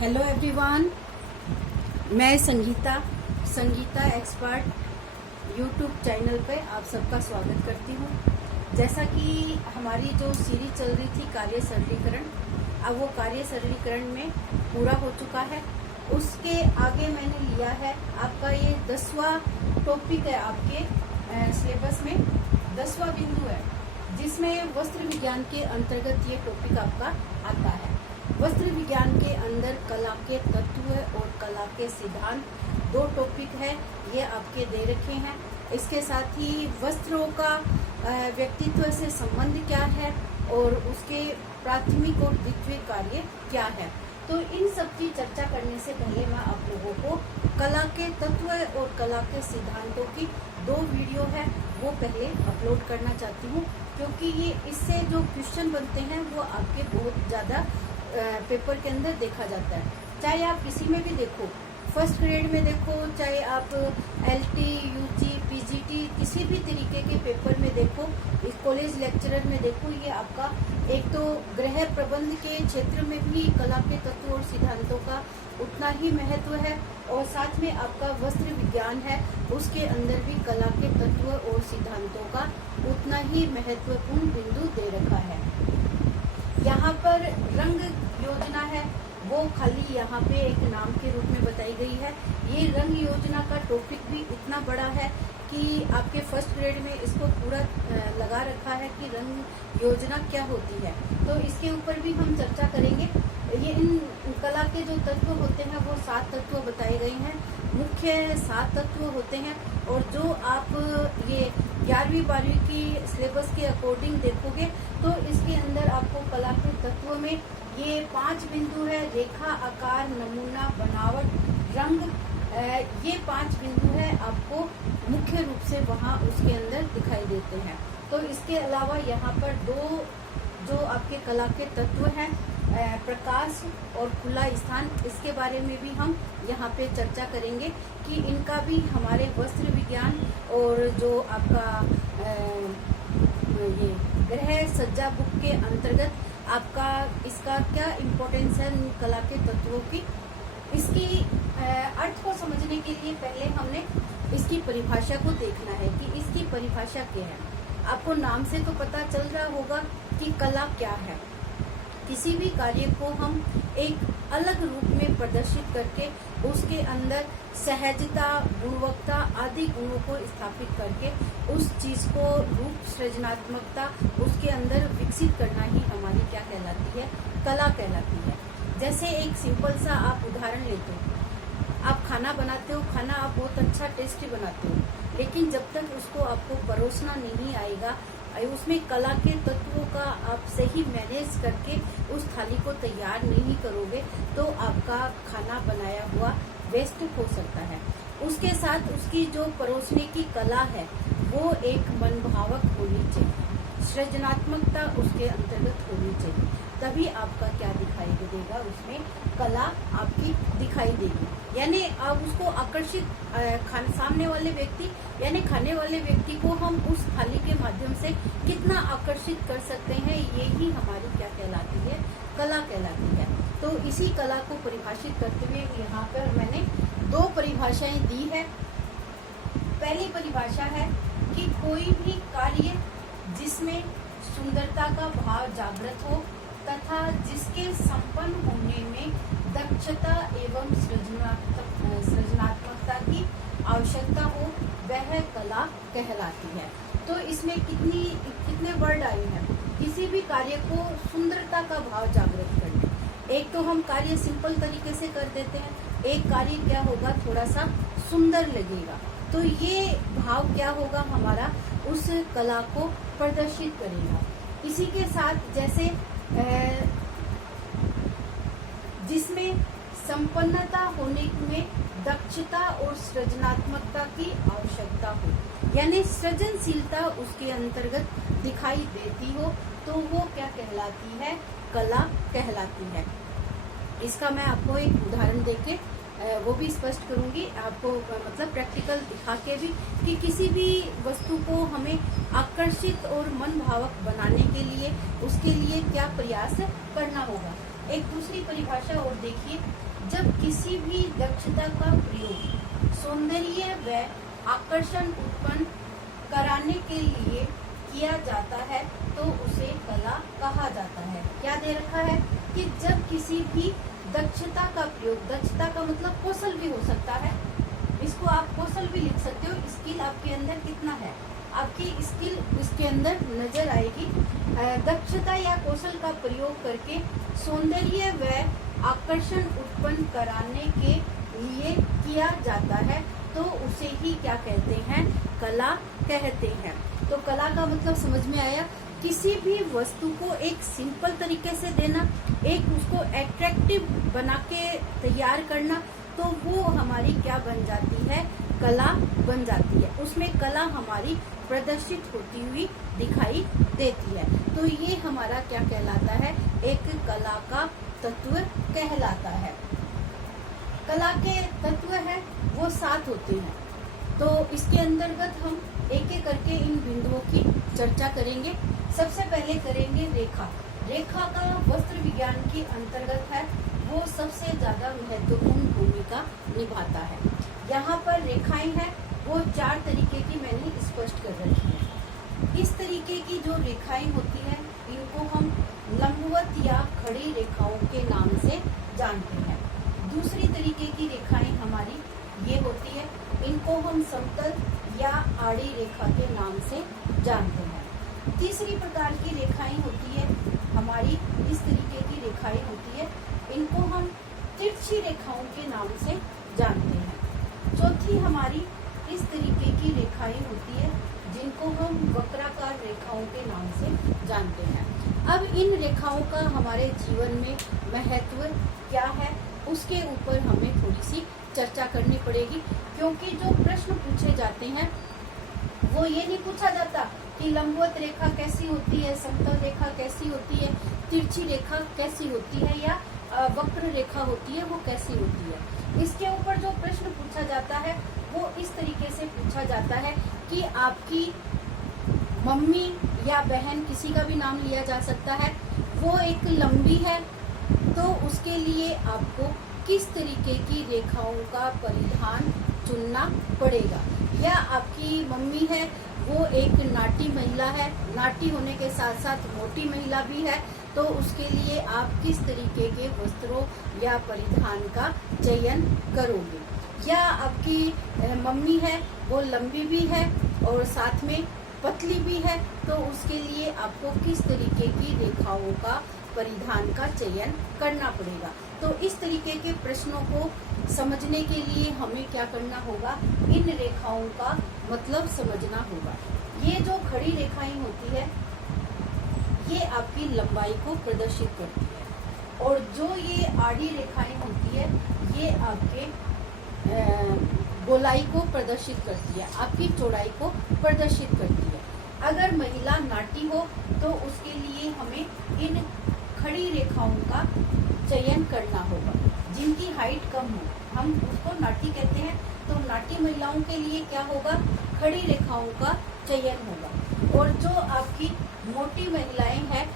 Hello everyone, मैं Sangeeta expert YouTube channel पे आप सबका स्वागत करती हूँ। जैसा कि हमारी जो सीरीज चल रही थी कार्य सरलीकरण, अब वो कार्य सरलीकरण में पूरा हो चुका है। उसके आगे मैंने लिया है आपका ये 10वां टॉपिक है, आपके सिलेबस में 10वां बिंदु है, जिसमें वस्त्र विज्ञान के अंतर्गत ये टॉपिक आपका आता है। वस्त्र विज्ञान के अंदर कला के तत्व और कला के सिद्धांत दो टॉपिक है, ये आपके दे रखे हैं। इसके साथ ही वस्त्रों का व्यक्तित्व से संबंध क्या है और उसके प्राथमिक और द्वितीयक कार्य क्या है। तो इन सब की चर्चा करने से पहले मैं आप लोगों को कला के तत्व और कला के सिद्धांतों की 2 वीडियो है वो पहले अपलोड करना चाहती हूँ, क्योंकि ये इससे जो क्वेश्चन बनते हैं वो आपके बहुत ज़्यादा पेपर के अंदर देखा जाता है। चाहे आप किसी में भी देखो, फर्स्ट ग्रेड में देखो, चाहे आप LT, UG, PGT किसी भी तरीके के पेपर में देखो, इस कॉलेज लेक्चरर में देखो, ये आपका एक तो गृह प्रबंध के क्षेत्र में भी कला के तत्व और सिद्धांतों का उतना ही महत्व है, और साथ में आपका वस्त्र विज्ञान है, उसके अंदर भी कला के तत्व और सिद्धांतों का उतना ही महत्वपूर्ण बिंदु दे रखा है। यहाँ पर रंग योजना है, वो खाली यहाँ पे एक नाम के रूप में बताई गई है। ये रंग योजना का टॉपिक भी इतना बड़ा है कि आपके फर्स्ट ग्रेड में इसको पूरा लगा रखा है कि रंग योजना क्या होती है। तो इसके ऊपर भी हम चर्चा करेंगे। ये इन कला के जो तत्व होते हैं वो 7 तत्व बताए गए हैं, मुख्य 7 तत्व होते हैं। और जो आप ये 11वीं 12वीं की सिलेबस के अकॉर्डिंग देखोगे तो इसके अंदर आपको कला के तत्व में ये 5 बिंदु है: रेखा, आकार, नमूना, बनावट, रंग। ये 5 बिंदु है आपको मुख्य रूप से वहाँ उसके अंदर दिखाई देते हैं। तो इसके अलावा यहाँ पर 2 जो आपके कला के तत्व हैं, प्रकाश और खुला स्थान, इसके बारे में भी हम यहाँ पे चर्चा करेंगे कि इनका भी हमारे वस्त्र विज्ञान और जो आपका ये गृह सज्जा बुक के अंतर्गत आपका इसका क्या इम्पोर्टेंस है कला के तत्वों की। इसकी अर्थ को समझने के लिए पहले हमने इसकी परिभाषा को देखना है कि इसकी परिभाषा क्या है। आपको नाम से तो पता चल रहा होगा कि कला क्या है। किसी भी कार्य को हम एक अलग रूप में प्रदर्शित करके उसके अंदर सहजता, गुणवत्ता आदि गुणों को स्थापित करके उस चीज को रूप, सृजनात्मकता उसके अंदर विकसित करना ही हमारी क्या कहलाती है, कला कहलाती है। जैसे एक सिंपल सा आप उदाहरण लेते हो, आप खाना बनाते हो, खाना आप बहुत अच्छा टेस्टी बनाते हो, लेकिन जब तक उसको आपको परोसना नहीं आएगा, उसमें कला के तत्वों का आप सही मैनेज करके उस थाली को तैयार नहीं करोगे तो आपका खाना बनाया हुआ वेस्ट हो सकता है। उसके साथ उसकी जो परोसने की कला है वो एक मनभावक होनी चाहिए, सृजनात्मकता उसके अंतर्गत होनी चाहिए, तभी आपका क्या दिखाई देगा, उसमें कला आपकी दिखाई देगी। यानी आप उसको आकर्षित सामने वाले व्यक्ति यानी खाने वाले व्यक्ति को हम उस थाली के माध्यम से कितना आकर्षित कर सकते हैं, ये ही हमारी क्या कहलाती है, कला कहलाती है। तो इसी कला को परिभाषित करते हुए यहाँ पर मैंने 2 परिभाषाएं दी है। पहली परिभाषा है कि कोई भी कार्य जिसमें सुंदरता का भाव जागृत हो तथा जिसके संपन्न होने में दक्षता एवं सृजनात्मकता की आवश्यकता हो, वह कला कहलाती है। तो इसमें कितने वर्ड आए हैं। किसी भी कार्य को सुंदरता का भाव जागृत करना। एक तो हम कार्य सिंपल तरीके से कर देते हैं, एक कार्य क्या होगा, थोड़ा सा सुंदर लगेगा, तो ये भाव क्या होगा हमारा, उस कला को प्रदर्शित करेगा। इसी के साथ जैसे जिसमें संपन्नता होने में दक्षता और सृजनात्मकता की आवश्यकता हो, यानी सृजनशीलता उसके अंतर्गत दिखाई देती हो, तो वो क्या कहलाती है, कला कहलाती है। इसका मैं आपको एक उदाहरण देके वो भी स्पष्ट करूंगी आपको, मतलब प्रैक्टिकल दिखा के भी, कि किसी भी वस्तु को हमें आकर्षित और मन भावक बनाने के लिए उसके लिए क्या प्रयास करना होगा। एक दूसरी परिभाषा और देखिए जब किसी भी दक्षता का प्रयोग सौंदर्य व आकर्षण उत्पन्न कराने के लिए किया जाता है तो उसे कला कहा जाता है। क्या दे रखा है कि जब किसी भी दक्षता का प्रयोग, दक्षता का मतलब कौशल भी हो सकता है, इसको आप कौशल भी लिख सकते हो। स्किल आपके अंदर कितना है, आपकी स्किल इसके अंदर नजर आएगी। दक्षता या कौशल का प्रयोग करके सौंदर्य व आकर्षण उत्पन्न कराने के लिए किया जाता है तो उसे ही क्या कहते हैं, कला कहते हैं। तो कला का मतलब समझ में आया, किसी भी वस्तु को एक सिंपल तरीके से देना, एक उसको अट्रैक्टिव बना के तैयार करना, तो वो हमारी क्या बन जाती है, कला बन जाती है। उसमें कला हमारी प्रदर्शित होती हुई दिखाई देती है। तो ये हमारा क्या कहलाता है, एक कला का तत्व कहलाता है। कला के तत्व है वो 7 होते हैं। तो इसके अंतर्गत हम एक एक करके इन बिंदुओं की चर्चा करेंगे। सबसे पहले करेंगे रेखा। रेखा का वस्त्र विज्ञान के अंतर्गत है, वो सबसे ज्यादा महत्वपूर्ण भूमिका निभाता है। यहाँ पर रेखाएं हैं वो 4 तरीके की मैंने स्पष्ट कर रखी है। इस तरीके की जो रेखाएं होती है इनको हम लंबवत या खड़ी रेखाओं के नाम से जानते हैं। दूसरी तरीके की रेखाएं हमारी ये होती है, इनको हम समतल या आड़ी रेखा के नाम से जानते हैं। तीसरी प्रकार की रेखाएं होती है हमारी, इस तरीके की रेखाएं होती है, इनको हम तिरछी रेखाओं के नाम से जानते हैं। चौथी हमारी इस तरीके की रेखाएं होती है जिनको हम वक्राकार रेखाओं के नाम से जानते हैं। अब इन रेखाओं का हमारे जीवन में महत्व क्या है उसके ऊपर हमें थोड़ी सी चर्चा करनी पड़ेगी, क्योंकि जो प्रश्न पूछे जाते हैं वो ये नहीं पूछा जाता कि लंबवत रेखा कैसी होती है, समतल रेखा कैसी होती है, तिरछी रेखा कैसी होती है या वक्र रेखा होती है वो कैसी होती है। इसके ऊपर जो प्रश्न पूछा जाता है वो इस तरीके से पूछा जाता है कि आपकी मम्मी या बहन, किसी का भी नाम लिया जा सकता है, वो एक लंबी है तो उसके लिए आपको किस तरीके की रेखाओं का परिधान चुनना पड़ेगा। या आपकी मम्मी है वो एक नाटी महिला है, नाटी होने के साथ साथ मोटी महिला भी है, तो उसके लिए आप किस तरीके के वस्त्रों या परिधान का चयन करोगे। या आपकी मम्मी है वो लंबी भी है और साथ में पतली भी है, तो उसके लिए आपको किस तरीके की रेखाओं का परिधान का चयन करना पड़ेगा। तो इस तरीके के प्रश्नों को समझने के लिए हमें क्या करना होगा, इन रेखाओं का मतलब समझना होगा। ये जो खड़ी रेखाएं होती है ये आपकी लंबाई को प्रदर्शित करती है, और जो ये आड़ी रेखाएं होती है ये आपके गोलाई को प्रदर्शित करती है, आपकी चौड़ाई को प्रदर्शित करती है। अगर महिला नाटी हो तो उसके लिए हमें इन खड़ी रेखाओं का चयन करना होगा। जिनकी हाइट कम हो हम उसको नाटी कहते हैं, तो नाटी महिलाओं के लिए क्या होगा, खड़ी रेखाओं का चयन होगा। और जो आपकी मोटी महिलाएं हैं,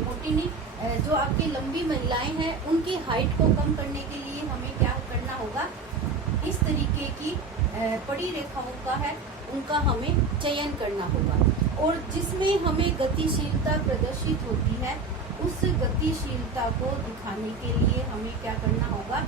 मोटी नहीं, जो आपकी लंबी महिलाएं हैं उनकी हाइट को कम करने के लिए हमें क्या करना होगा, इस तरीके की पड़ी रेखाओं का है उनका हमें चयन करना होगा। और जिसमें हमें गतिशीलता प्रदर्शित होती है उस गतिशीलता को दिखाने के लिए हमें क्या करना होगा,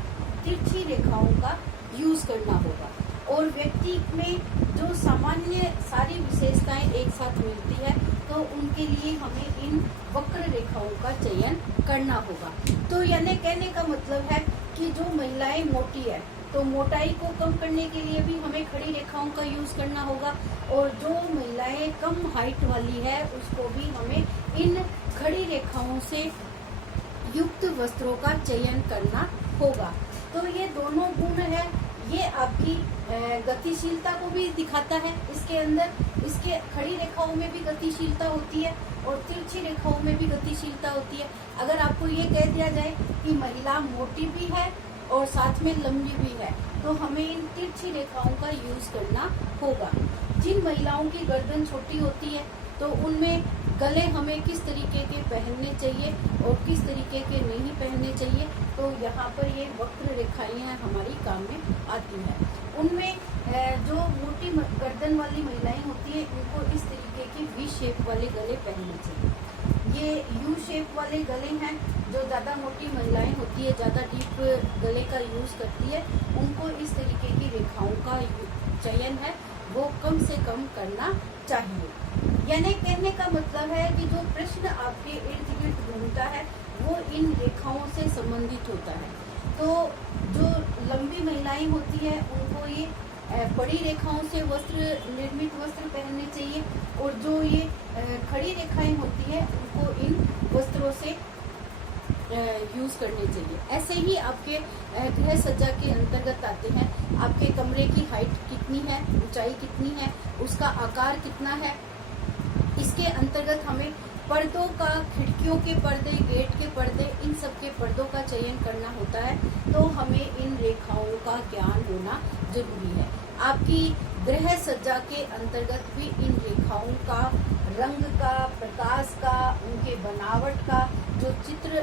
तिरछी रेखाओं का यूज करना होगा। और व्यक्ति में जो सामान्य सारी विशेषताएं एक साथ मिलती है तो उनके लिए हमें इन वक्र रेखाओं का चयन करना होगा। तो यानी कहने का मतलब है कि जो महिलाएं मोटी है तो मोटाई को कम करने के लिए भी हमें खड़ी रेखाओं का यूज करना होगा, और जो महिलाएं कम हाइट वाली है उसको भी हमें इन खड़ी रेखाओं से युक्त वस्त्रों का चयन करना होगा। तो ये दोनों गुण है, ये आपकी गतिशीलता को भी दिखाता है। इसके अंदर इसके खड़ी रेखाओं में भी गतिशीलता होती है और तिरछी रेखाओं में भी गतिशीलता होती है। अगर आपको ये कह दिया जाए कि महिला मोटी भी है और साथ में लंबी भी है तो हमें इन तिरछी रेखाओं का यूज करना होगा। जिन महिलाओं की गर्दन छोटी होती है तो उनमें गले हमें किस तरीके के पहनने चाहिए और किस तरीके के नहीं पहनने चाहिए, तो यहाँ पर ये वक्र रेखाएं हैं हमारी काम में आती हैं। उनमें जो मोटी गर्दन वाली महिलाएं होती है उनको इस तरीके की वी शेप वाले गले पहनने चाहिए। ये यू शेप वाले गले हैं, जो ज़्यादा मोटी महिलाएं होती है, ज़्यादा डीप गले का यूज़ करती है, उनको इस तरीके की रेखाओं का चयन है वो कम से कम करना चाहिए। यानी कहने का मतलब है कि जो प्रश्न आपके इर्द गिर्द घूमता है वो इन रेखाओं से संबंधित होता है। तो जो लंबी महिलाएं होती है उनको ये बड़ी रेखाओं से वस्त्र निर्मित वस्त्र पहनने चाहिए, और जो ये खड़ी रेखाएं होती है उनको इन वस्त्रों से यूज़ करने चाहिए। ऐसे ही आपके गृह सज्जा के अंतर्गत आते हैं आपके कमरे की हाइट कितनी है, ऊंचाई कितनी है, उसका आकार कितना है। इसके अंतर्गत हमें पर्दों का, खिड़कियों के पर्दे, गेट के पर्दे, इन सब के पर्दों का चयन करना होता है। तो हमें इन रेखाओं का ज्ञान होना जरूरी है। आपकी गृह सज्जा के अंतर्गत भी इन रेखाओं का, रंग का, प्रकाश का, उनके बनावट का, जो चित्र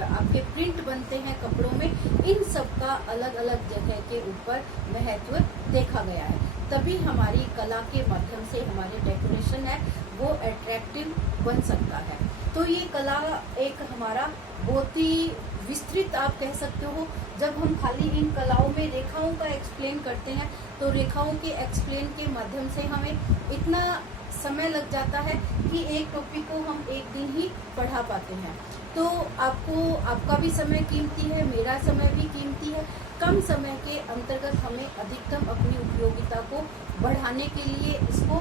आपके प्रिंट बनते हैं कपड़ों में, इन सब का अलग अलग जगह के ऊपर महत्व देखा गया है। तभी हमारी कला के माध्यम से हमारे डेकोरेशन है वो अट्रैक्टिव बन सकता है। तो ये कला एक हमारा बहुत ही विस्तृत आप कह सकते हो। जब हम खाली इन कलाओं में रेखाओं का एक्सप्लेन करते हैं तो रेखाओं के एक्सप्लेन के माध्यम से हमें इतना समय लग जाता है कि एक टॉपिक को हम एक दिन ही पढ़ा पाते हैं। तो आपका भी समय कीमती है, मेरा समय भी कीमती है। कम समय के अंतर्गत हमें अधिकतम अपनी उपयोगिता को बढ़ाने के लिए इसको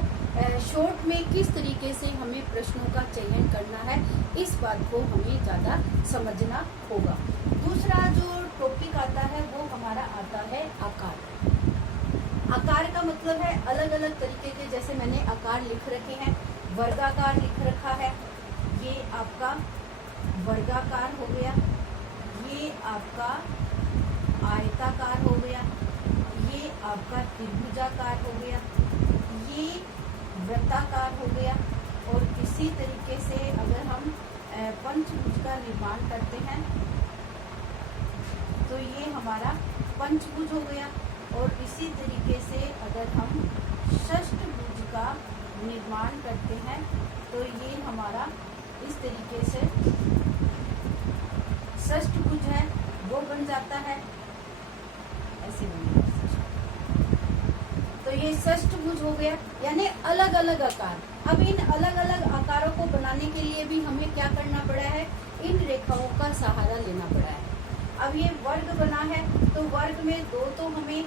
शॉर्ट में किस तरीके से हमें प्रश्नों का चयन करना है, इस बात को हमें ज़्यादा समझना होगा। दूसरा जो टॉपिक आता है वो हमारा आता है आकार। आकार का मतलब है अलग अलग तरीके के, जैसे मैंने आकार लिख रखे हैं। वर्गाकार लिख रखा है, ये आपका वर्गाकार हो गया, ये आपका आयताकार हो गया, ये आपका त्रिभुजाकार हो गया, ये वृत्ताकार हो गया। और इसी तरीके से अगर हम पंचभुज का निर्माण करते हैं तो ये हमारा पंचभुज हो गया। और इसी तरीके से अगर हम षष्ठभुज का निर्माण करते हैं तो ये हमारा इस तरीके से षष्ठभुज है वो बन जाता है, ऐसे बनेगा। तो ये षष्ठभुज हो गया, यानी अलग अलग आकार। अब इन अलग अलग आकारों को बनाने के लिए भी हमें क्या करना पड़ा है, इन रेखाओं का सहारा लेना पड़ा है। अब ये वर्ग बना है तो वर्ग में दो तो हमें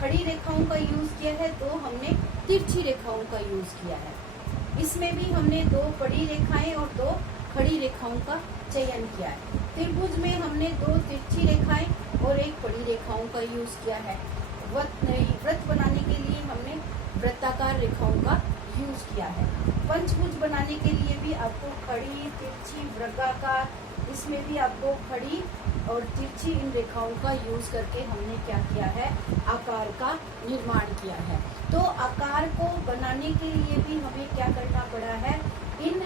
खड़ी रेखाओं का यूज किया है, दो हमने तिरछी रेखाओं का यूज किया है। इसमें भी हमने दो बड़ी रेखाएं और दो खड़ी रेखाओं का चयन किया है। त्रिभुज में हमने दो तिरछी रेखाएं और एक बड़ी रेखाओं का यूज किया है। वृत्त बनाने के लिए हमने वृत्ताकार रेखाओं का यूज किया है। पंचभुज बनाने के लिए भी आपको खड़ी, तिरछी, वर्गाकार, इसमें भी आपको खड़ी और तिरछी इन रेखाओं का यूज करके हमने क्या किया है, आकार का निर्माण किया है। तो आकार को बनाने के लिए भी हमें क्या करना पड़ा है, इन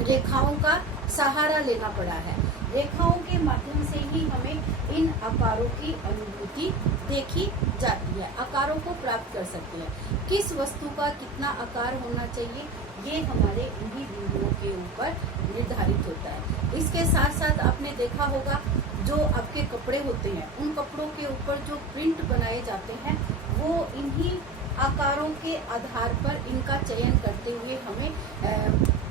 रेखाओं का सहारा लेना पड़ा है। रेखाओं के माध्यम से ही हमें इन आकारों की अनुभूति देखी जाती है, आकारों को प्राप्त कर सकते हैं। किस वस्तु का कितना आकार होना चाहिए ये हमारे इन्हीं बिंदुओं के ऊपर निर्धारित होता है। इसके साथ साथ आपने देखा होगा जो आपके कपड़े होते हैं उन कपड़ों के ऊपर जो प्रिंट बनाए जाते हैं वो इन्हीं आकारों के आधार पर इनका चयन करते हुए हमें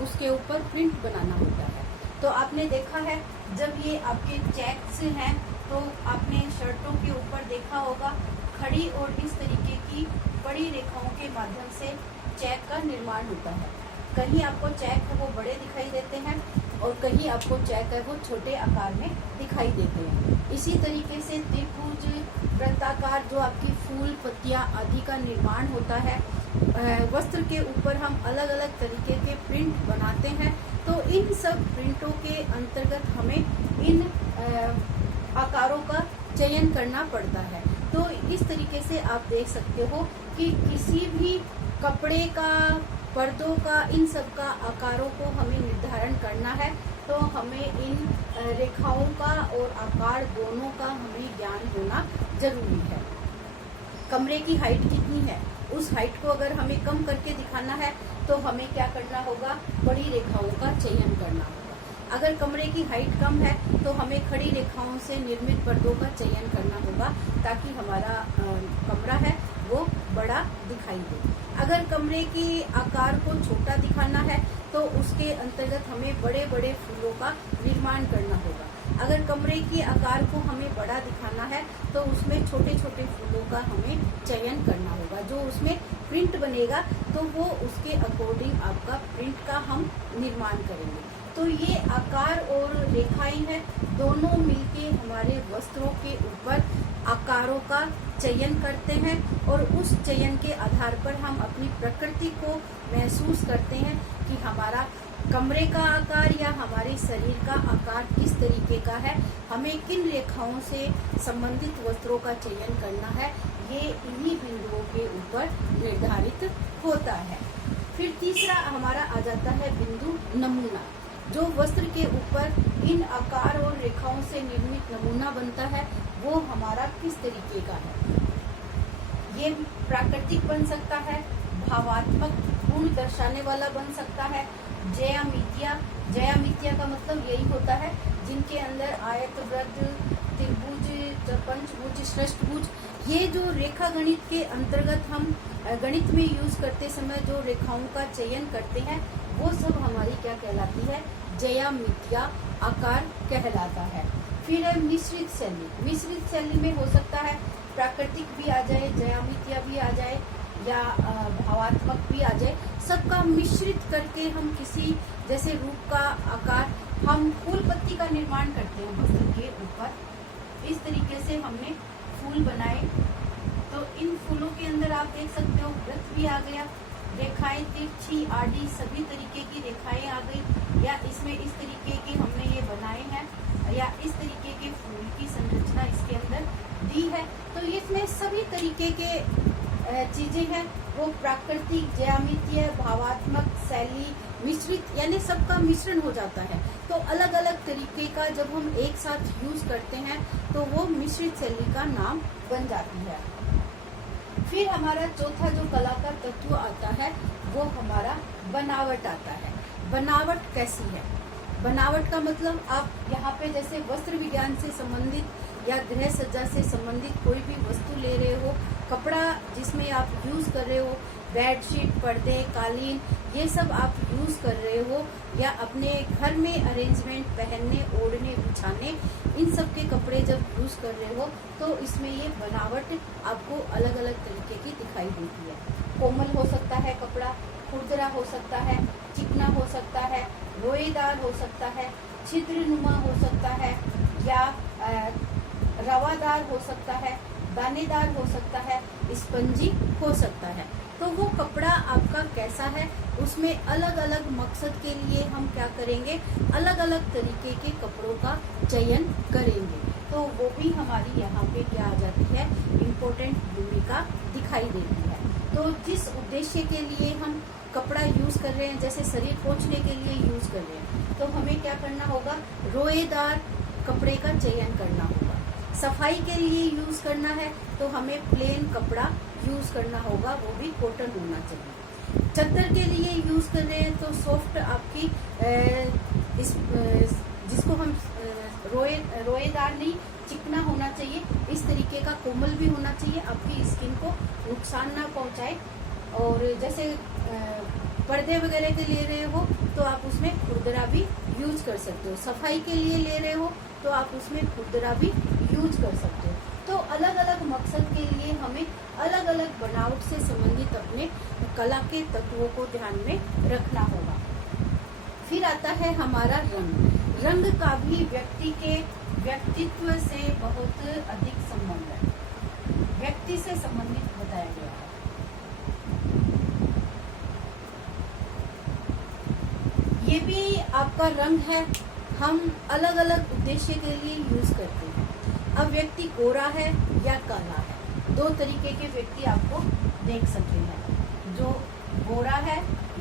उसके ऊपर प्रिंट बनाना होता है। तो आपने देखा है जब ये आपके चेक्स हैं तो आपने शर्टों के ऊपर देखा होगा खड़ी और इस तरीके की बड़ी रेखाओं के माध्यम से चेक का निर्माण होता है। कहीं आपको चेक वो बड़े दिखाई देते हैं और कहीं आपको चेक है वो छोटे आकार में दिखाई देते हैं। इसी तरीके से त्रिभुज, वृत्ताकार जो आपकी फूल, पत्तियां आदि का निर्माण होता है। वस्त्र के ऊपर हम अलग अलग तरीके के प्रिंट बनाते हैं, तो इन सब प्रिंटों के अंतर्गत हमें इन आकारों का चयन करना पड़ता है। तो इस तरीके से आप देख सकते हो कि किसी भी कपड़े का पर्दों का, इन सब का आकारों को हमें निर्धारण करना है, तो हमें इन रेखाओं का और आकार दोनों का हमें ज्ञान होना जरूरी है। कमरे की हाइट कितनी है, उस हाइट को अगर हमें कम करके दिखाना है तो हमें क्या करना होगा, बड़ी रेखाओं का चयन करना होगा। अगर कमरे की हाइट कम है तो हमें खड़ी रेखाओं से निर्मित पर्दों का चयन करना होगा, ताकि हमारा कमरा है वो बड़ा दिखाई दे। अगर कमरे की आकार को छोटा दिखाना है तो उसके अंतर्गत हमें बड़े बड़े फूलों का निर्माण करना होगा। अगर कमरे के आकार को हमें बड़ा दिखाना है तो उसमें छोटे छोटे फूलों का हमें चयन करना होगा। जो उसमें प्रिंट बनेगा तो वो उसके अकॉर्डिंग आपका प्रिंट का हम निर्माण करेंगे। तो ये आकार और रेखाएं हैं, दोनों मिलके हमारे वस्त्रों के ऊपर आकारों का चयन करते हैं, और उस चयन के आधार पर हम अपनी प्रकृति को महसूस करते हैं कि हमारा कमरे का आकार या हमारे शरीर का आकार किस तरीके का है, हमें किन रेखाओं से संबंधित वस्त्रों का चयन करना है, ये इन्हीं बिंदुओं के ऊपर निर्धारित होता है। फिर तीसरा हमारा आ जाता है बिंदु नमूना। जो वस्त्र के ऊपर इन आकार और रेखाओं से निर्मित नमूना बनता है वो हमारा किस तरीके का है। ये प्राकृतिक बन सकता है, भावात्मक गुण दर्शाने वाला बन सकता है, ज्यामितीय का मतलब यही होता है जिनके अंदर आयत, वृत्त, त्रिभुज, पंचभुज, षष्ठभुज, ये जो रेखा गणित के अंतर्गत हम गणित में यूज करते समय जो रेखाओं का चयन करते हैं वो सब हमारी क्या कहलाती है, ज्यामितीय आकार कहलाता है। फिर है मिश्रित शैली। मिश्रित शैली में हो सकता है प्राकृतिक भी आ जाए, ज्यामितीय भी आ जाए, या भावात्मक भी आ जाए, सबका मिश्रित करके हम किसी जैसे रूप का आकार, हम फूल पत्ती का निर्माण करते हैं वस्त्र के ऊपर। इस तरीके से हमने फूल बनाए, तो इन फूलों के अंदर आप देख सकते हो वृत्त भी आ गया, रेखाएं तिरछी आड़ी सभी तरीके की रेखाएं आ गई, या इसमें इस तरीके के हमने ये बनाए हैं, या इस तरीके के फूल की संरचना इसके अंदर दी है। तो इसमें सभी तरीके के चीजें हैं, वो प्राकृतिक, ज्यामितीय, भावात्मक, शैली, मिश्रित, यानी सबका मिश्रण हो जाता है। तो अलग अलग तरीके का जब हम एक साथ यूज करते हैं तो वो मिश्रित शैली का नाम बन जाती है। फिर हमारा चौथा जो कला का तत्व आता है वो हमारा बनावट आता है। बनावट कैसी है, बनावट का मतलब आप यहाँ पे जैसे वस्त्र विज्ञान से संबंधित या गृह सज्जा से संबंधित कोई भी वस्तु ले रहे हो, कपड़ा जिसमें आप यूज कर रहे हो, बेडशीट, पर्दे, कालीन, ये सब आप यूज कर रहे हो, या अपने घर में अरेंजमेंट, पहनने, ओढ़ने, बिछाने, इन सब के कपड़े जब यूज कर रहे हो तो इसमें ये बनावट आपको अलग अलग तरीके की दिखाई देती है। कोमल हो सकता है कपड़ा, खुरदरा हो सकता है, चिकना हो सकता है, रोएदार हो सकता है, छिद्रनुमा हो सकता है, या रवादार हो सकता है, दानेदार हो सकता है, स्पंजी हो सकता है। तो वो कपड़ा आपका कैसा है, उसमें अलग अलग मकसद के लिए हम क्या करेंगे, अलग अलग तरीके के कपड़ों का चयन करेंगे। तो वो भी हमारी यहाँ पे क्या आ जाती है, इम्पोर्टेंट भूमिका दिखाई देती है। तो जिस उद्देश्य के लिए हम कपड़ा यूज कर रहे हैं, जैसे शरीर पोंछने के लिए यूज कर रहे हैं, तो हमें क्या करना होगा, रोएदार कपड़े का चयन करना होगा। सफाई के लिए यूज करना है तो हमें प्लेन कपड़ा यूज करना होगा, वो भी कॉटन होना चाहिए। चद्दर के लिए यूज कर रहे हैं तो सॉफ्ट आपकी जिसको हम रोएदार नहीं, चिकना होना चाहिए, इस तरीके का कोमल भी होना चाहिए, आपकी स्किन को नुकसान ना पहुंचाए। और जैसे पर्दे वगैरह के ले रहे हो तो आप उसमें खुरदरा भी यूज कर सकते हो। सफाई के लिए ले रहे हो तो आप उसमें खुरदरा भी यूज कर सकते हो। तो अलग अलग मकसद के लिए हमें अलग अलग बनावट से संबंधित अपने कला के तत्वों को ध्यान में रखना होगा। फिर आता है हमारा रंग। रंग का भी व्यक्ति के व्यक्तित्व से बहुत अधिक संबंध है, व्यक्ति से संबंधित बताया गया है। ये भी आपका रंग है, हम अलग अलग उद्देश्य के लिए यूज करते हैं। अब व्यक्ति गोरा है या काला है, दो तरीके के व्यक्ति आपको देख सकते हैं। जो गोरा है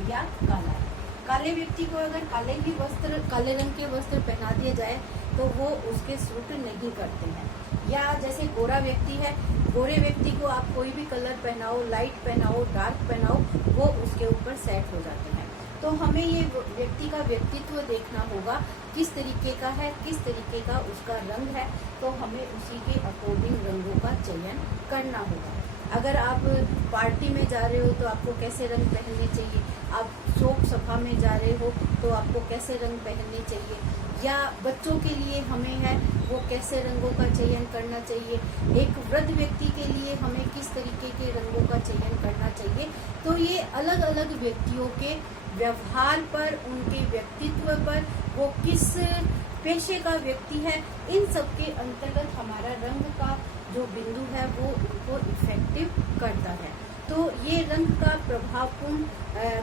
या काला है। काले व्यक्ति को अगर काले रंग के वस्त्र पहना दिए जाए तो वो उसके सूट नहीं करते हैं। या जैसे गोरा व्यक्ति है, गोरे व्यक्ति को आप कोई भी कलर पहनाओ, लाइट पहनाओ, डार्क पहनाओ, वो उसके ऊपर सेट हो जाते हैं। तो हमें ये व्यक्ति का व्यक्तित्व देखना होगा, किस तरीके का है, किस तरीके का उसका रंग है, तो हमें उसी के अकॉर्डिंग रंगों का चयन करना होगा। अगर आप पार्टी में जा रहे हो तो आपको कैसे रंग पहनने चाहिए, आप शोक सभा में जा रहे हो तो आपको कैसे रंग पहनने चाहिए, या बच्चों के लिए हमें है वो कैसे रंगों का चयन करना चाहिए, एक वृद्ध व्यक्ति के लिए हमें किस तरीके के रंगों का चयन करना चाहिए। तो ये अलग अलग व्यक्तियों के व्यवहार पर, उनके व्यक्तित्व पर, वो किस पेशे का व्यक्ति है, इन सब के अंतर्गत हमारा रंग का जो बिंदु है वो उनको इफेक्टिव करता है। तो ये रंग का प्रभावपूर्ण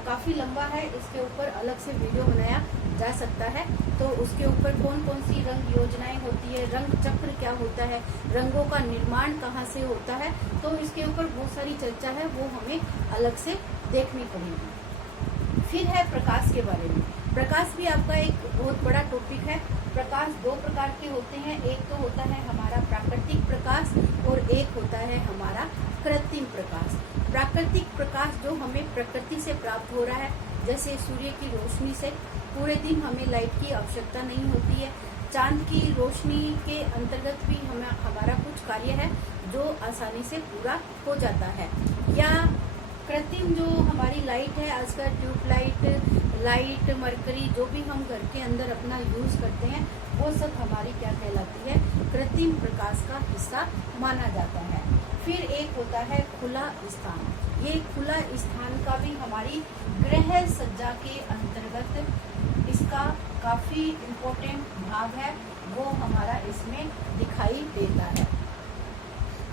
काफी लंबा है, इसके ऊपर अलग से वीडियो बनाया जा सकता है। तो उसके ऊपर कौन कौन सी रंग योजनाएं होती है, रंग चक्र क्या होता है, रंगों का निर्माण कहाँ से होता है, तो इसके ऊपर बहुत सारी चर्चा है, वो हमें अलग से देखनी पड़ेगी। फिर है प्रकाश के बारे में। प्रकाश भी आपका एक बहुत बड़ा टॉपिक है। प्रकाश दो प्रकार के होते हैं, एक तो होता है हमारा प्राकृतिक प्रकाश और एक होता है हमारा कृत्रिम प्रकाश। प्राकृतिक प्रकाश जो हमें प्रकृति से प्राप्त हो रहा है, जैसे सूर्य की रोशनी से पूरे दिन हमें लाइट की आवश्यकता नहीं होती है। चांद की रोशनी के अंतर्गत भी हमारा कुछ कार्य है जो आसानी से पूरा हो जाता है। या कृत्रिम जो हमारी लाइट है, आजकल ट्यूबलाइट, मरकरी, जो भी हम घर के अंदर अपना यूज करते हैं, वो सब हमारी क्या कहलाती है, कृत्रिम प्रकाश का हिस्सा माना जाता है। फिर एक होता है खुला स्थान। ये खुला स्थान का भी हमारी गृह सज्जा के अंतर्गत इसका काफी इम्पोर्टेंट भाग है, वो हमारा इसमें दिखाई देता है।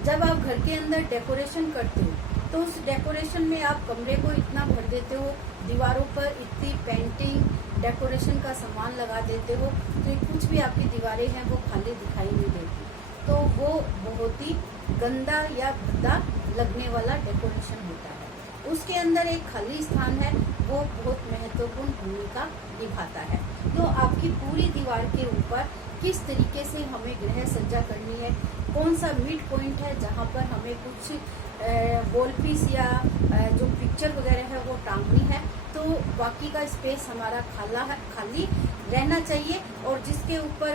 जब आप घर के अंदर डेकोरेशन करते हो तो उस डेकोरेशन में आप कमरे को इतना भर देते हो, दीवारों पर इतनी पेंटिंग, डेकोरेशन का सामान लगा देते हो, तो कुछ भी आपकी दीवारें हैं वो खाली दिखाई नहीं देती। तो वो बहुत ही गंदा या भद्दा लगने वाला डेकोरेशन होता है। उसके अंदर एक खाली स्थान है, वो बहुत महत्वपूर्ण भूमिका निभाता है। तो आपकी पूरी दीवार के ऊपर किस तरीके से हमें गृह सज्जा करनी है, कौन सा मिड पॉइंट है जहाँ पर हमें कुछ वॉल पीस या जो पिक्चर वगैरह है वो टांगनी है, तो बाकी का स्पेस हमारा खाली रहना चाहिए। और जिसके ऊपर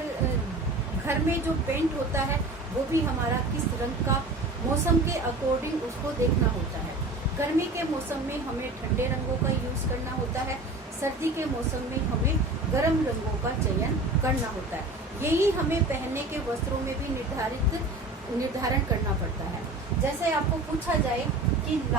घर में जो पेंट होता है वो भी हमारा किस रंग का, मौसम के अकॉर्डिंग उसको देखना होता है। गर्मी के मौसम में हमें ठंडे रंगों का यूज करना होता है, सर्दी के मौसम में हमें गर्म रंगों का चयन करना होता है। यही हमें पहनने के वस्त्रों में भी निर्धारण करना पड़ता है। जैसे आपको पूछा जाए कि